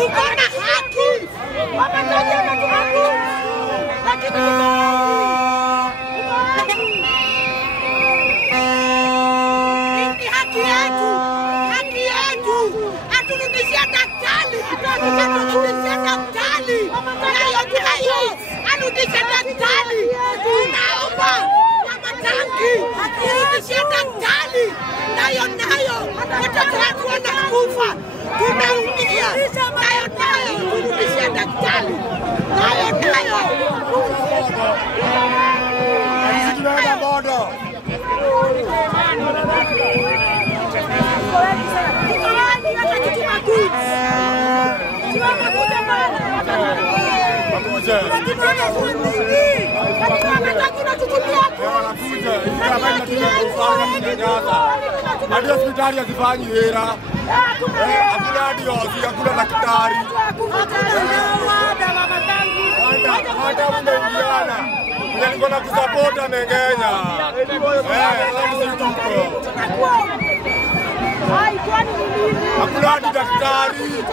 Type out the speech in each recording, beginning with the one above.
tuko na haki. Wametajana tu haki. Lakini tuko ni haki yetu. Haki yetu. Aturudishia daktari. Aturudishia daktari. Nayo. Arudishe daktari. Tunaomba Wamatangi. Aturudishia daktari. Nayo. Watoto wetu wanakufa. Tunaumia. Nayo. Turudishia daktari. Nayo. Sisi tunaenda bodo. Hadi hospitali hazifanyi hela. Hakuna hadi hosi, hakuna daktari. Hata mnaingiana. Nilikuwa na kusapota Mengenya. Hakuna hadi daktari.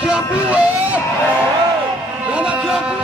Kiambu, wana Kiambu.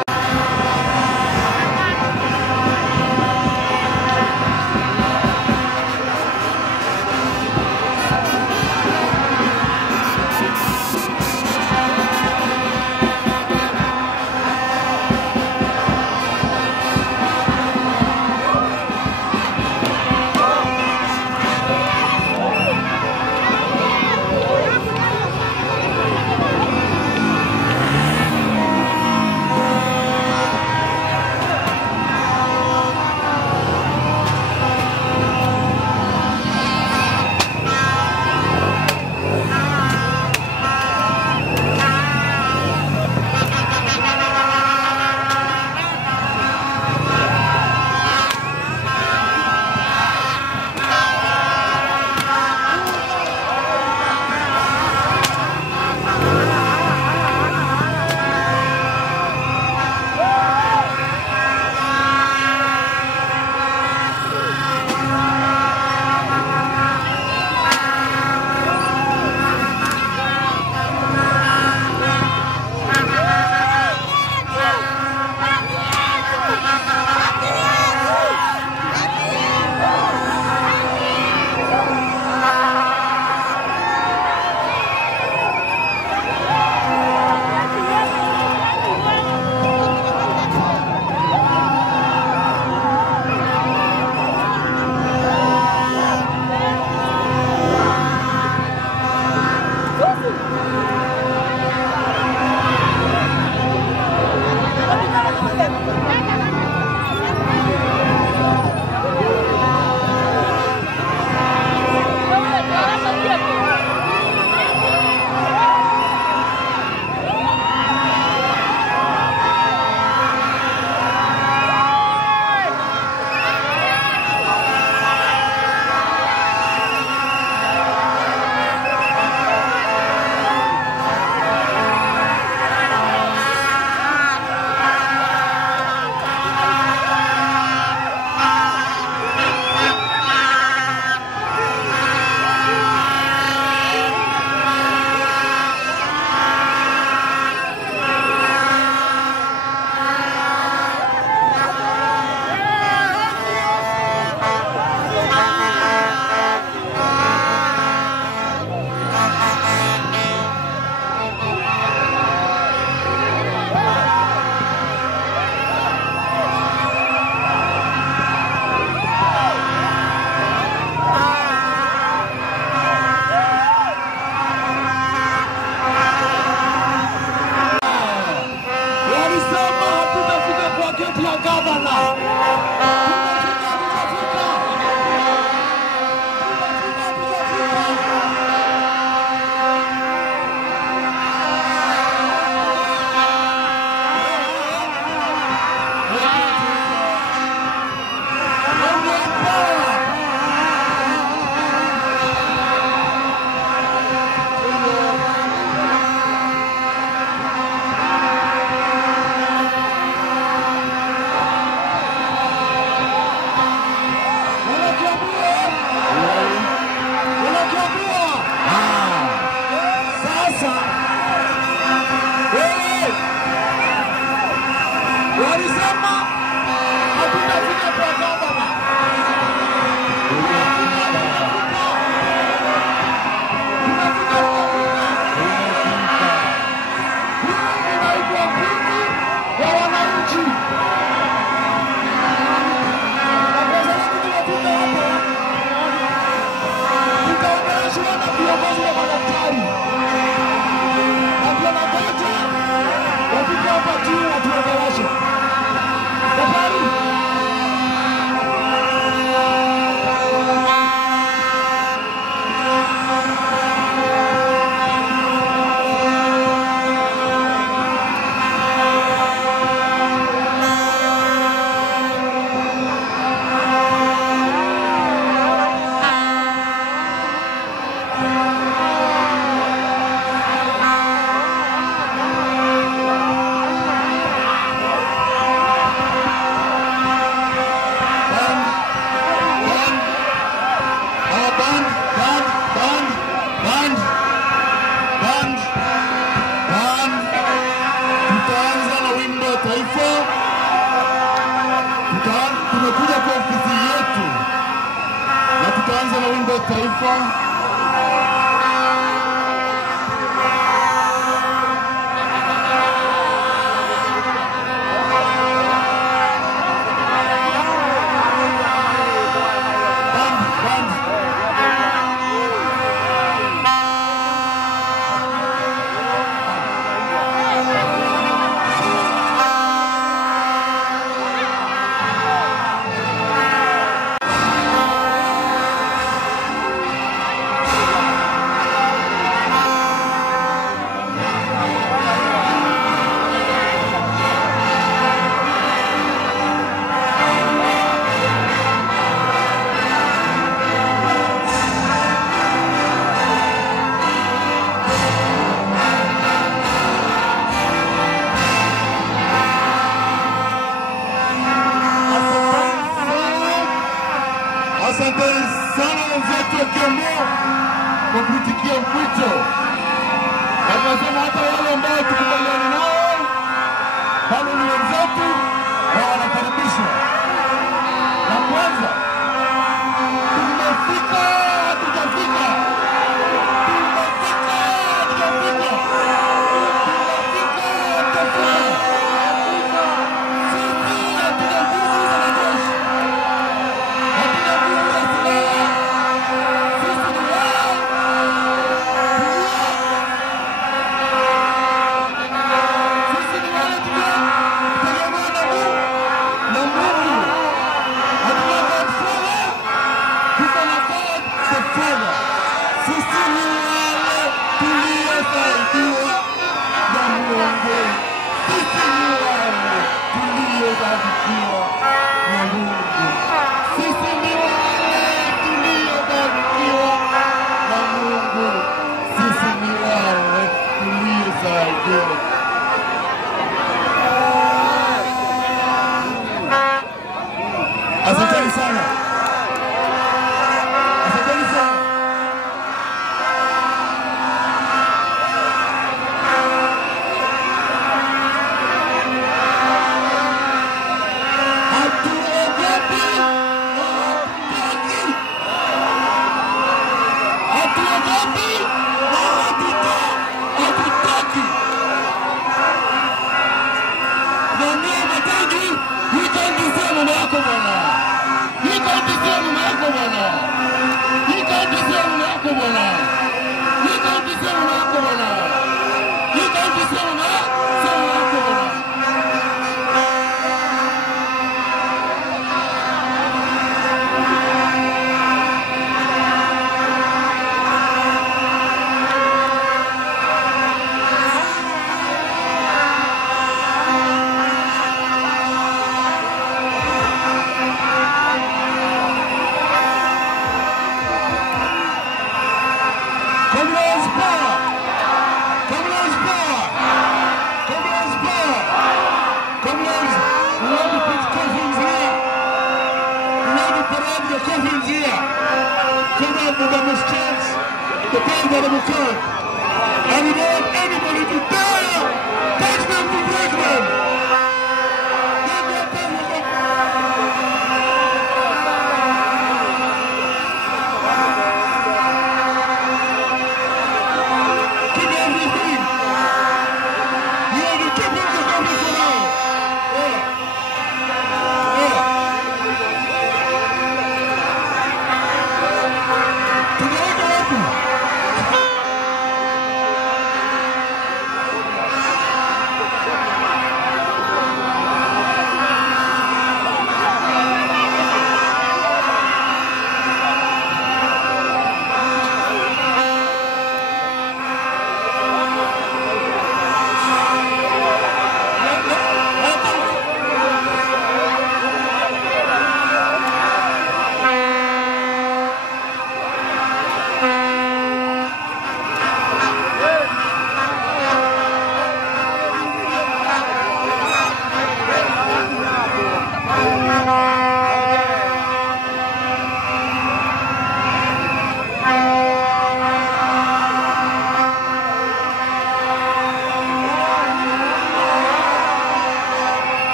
wimbo wa taifa. Tumekuja kwa ofisi yetu na tutaanza na wimbo wa taifa. Asante sana wenzetu wa Kiambu kwa kuitikia mwito. Na tunasema hata wale ambao tukubaliana nao bado ni wenzetu na wanakaribishwa. Na kwanza tumefika, hatujafika. Tumefika, hatujafika. Tumefika, hatujafika. Sisi hatujaguza na jeshi. Asanteni sana. Asanteni sana. The band of the Mukan. And we don't want anybody to dare touch them to break them. Keep everything. You have to keep it together for now.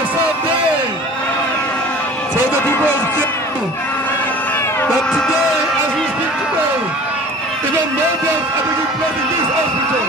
a sad day for the people of Kiambu. But today, as we speak today, even more deaths are taking place in this hospital.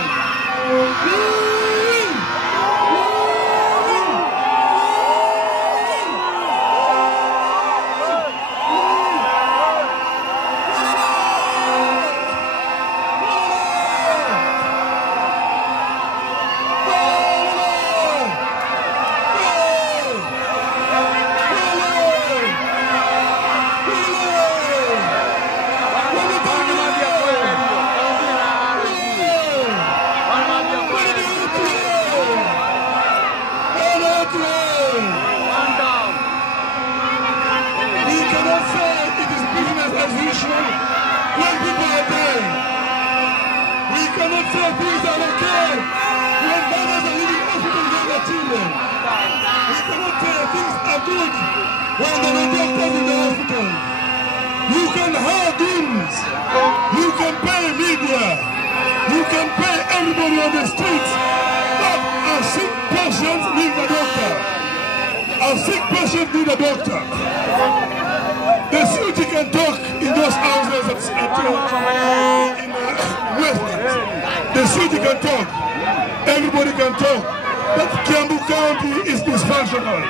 When people are dying, we cannot say things are okay when mothers are leaving hospitals with their children. We cannot say things are good when there are doctors in the hospital. You can hire goons, you can pay media, you can pay everybody on the streets, but a sick patient needs a doctor. A sick patient needs a doctor. The city can talk in those houses in Westlands. The city can talk. Everybody can talk. But Kiambu County is dysfunctional.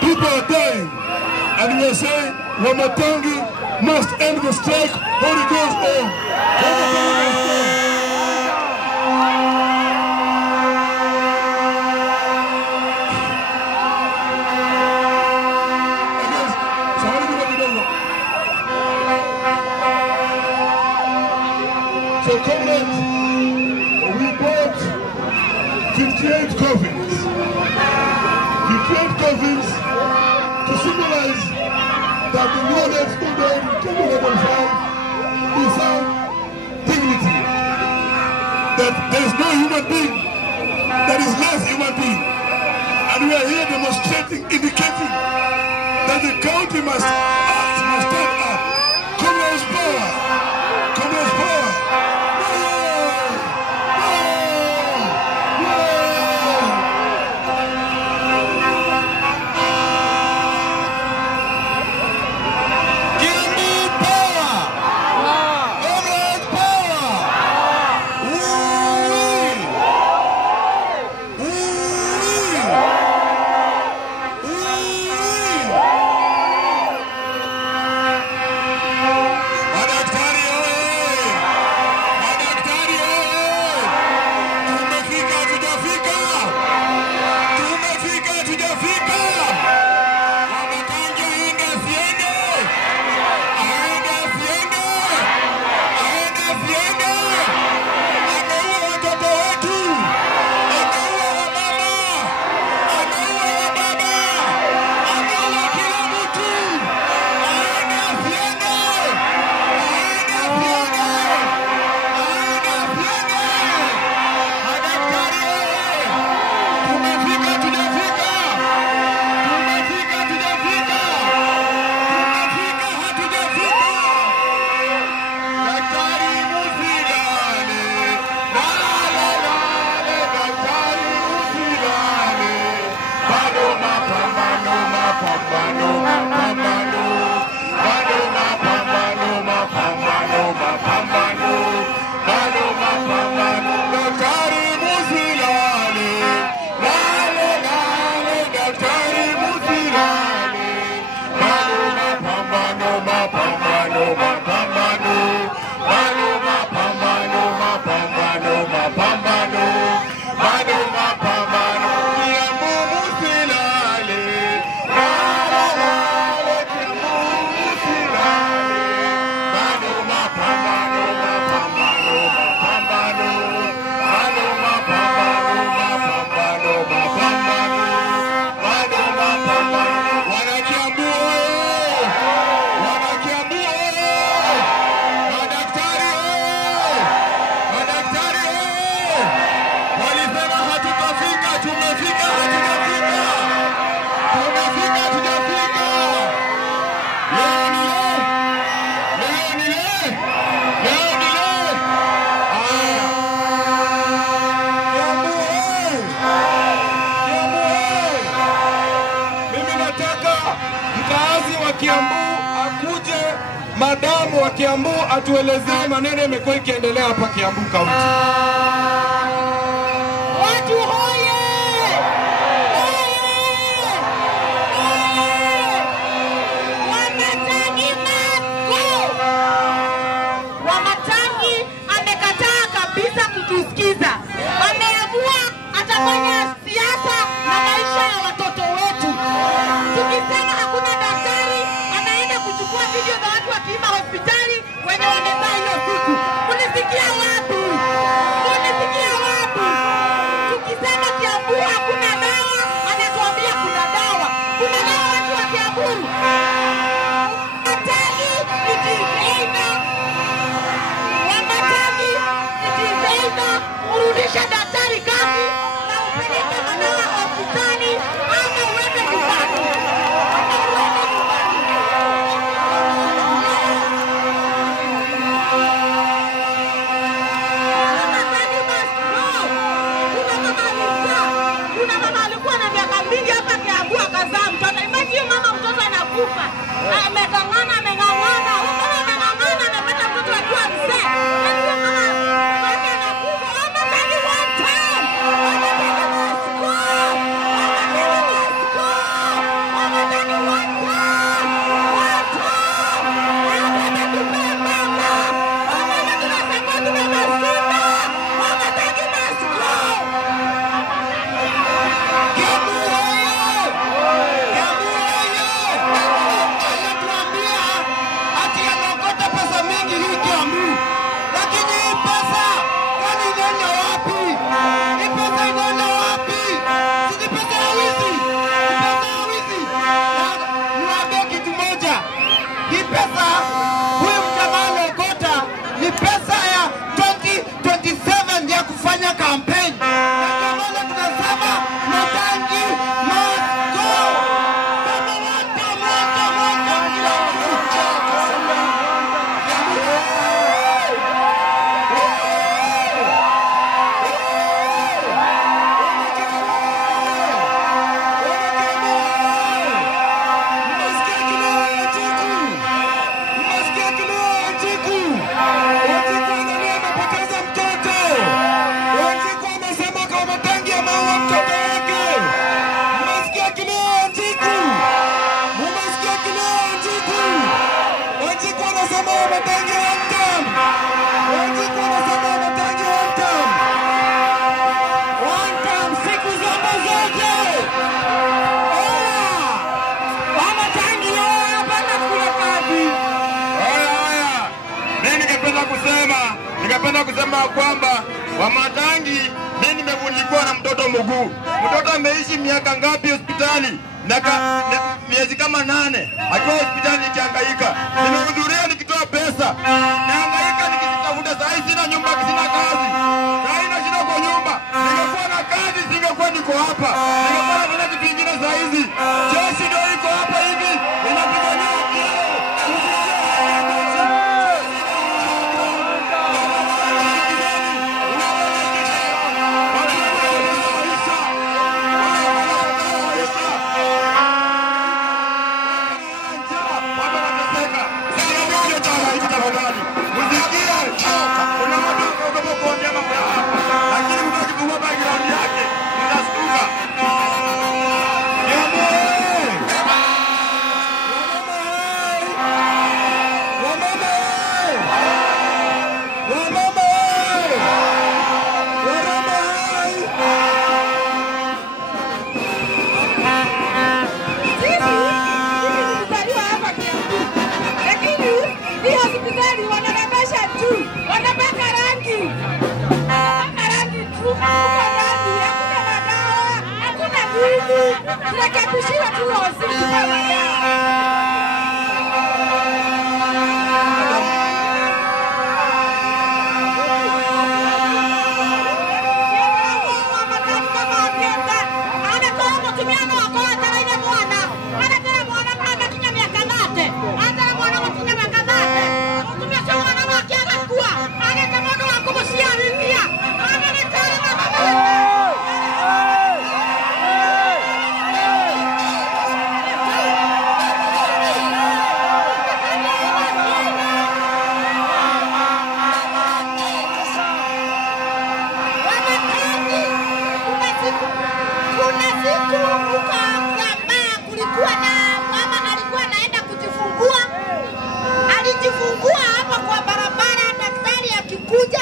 People are dying. And we are saying Wamatangi must end the strike or it goes home. So comrades, we bought 58 coffins. 58 coffins to symbolize that the warden stood on Kiambu Level 5 is our dignity. That there is no human being that is less human being. And we are here demonstrating, indicating that the county must act, must stand up. Comrades power! Comrades power! atuelezee maneno yamekuwa ikiendelea hapa Kiambu County. Watu hoye! Wamatangi amekataa kabisa kutusikiza. Ameamua atafanya siasa na maisha ya watoto wetu. Tukisema hakuna daktari, anaenda kuchukua video za watu wakiima hospitali wenye wamezaa hiyo siku. Munisikia wapi? Munisikia wapi? Tukisema Kiambu hakuna dawa, anatuambia kuna dawa. Kuna dawa watu wa Kiambu. Wamatagi itizaida. Wamatagi itizaida. Urudisha daktari kazi na upeleke madawa hospitali ama uende nyumbani. Kuna mama alikuwa na miaka mingi hapa Kiambu akazaa mtoto. Imagine mama mtoto anakufa. Amegangana, amengangana. Huko amengangana amepata mtoto akiwa mzee. Ndio mama wake anakufa. Mama tani one time. Mama tani must go. Mama tani must go. Mama tani one time. One time. Mama tupe mama. Mama tunasema tumemazima. Mama tani must go. Ningependa kusema kwamba Wamatangi mimi nimevunjikwa na mtoto mguu. Mtoto ameishi miaka ngapi hospitali? Miezi kama 8 akiwa hospitali nikihangaika. Nimehudhuria nikitoa pesa. Nahangaika nikitafuta saa sina nyumba, sina kazi. Haina shida kwa nyumba. Ningekuwa na kazi singekuwa niko hapa. Ningekuwa nafanya kitu kingine saa hizi. Jeshi ndio iko hapa hivi. Inapigania haki yao. Tunakabishiwa tu waziri siku ukazambaa, kulikuwa na mama alikuwa anaenda kujifungua. Alijifungua hapa kwa barabara, daktari akikuja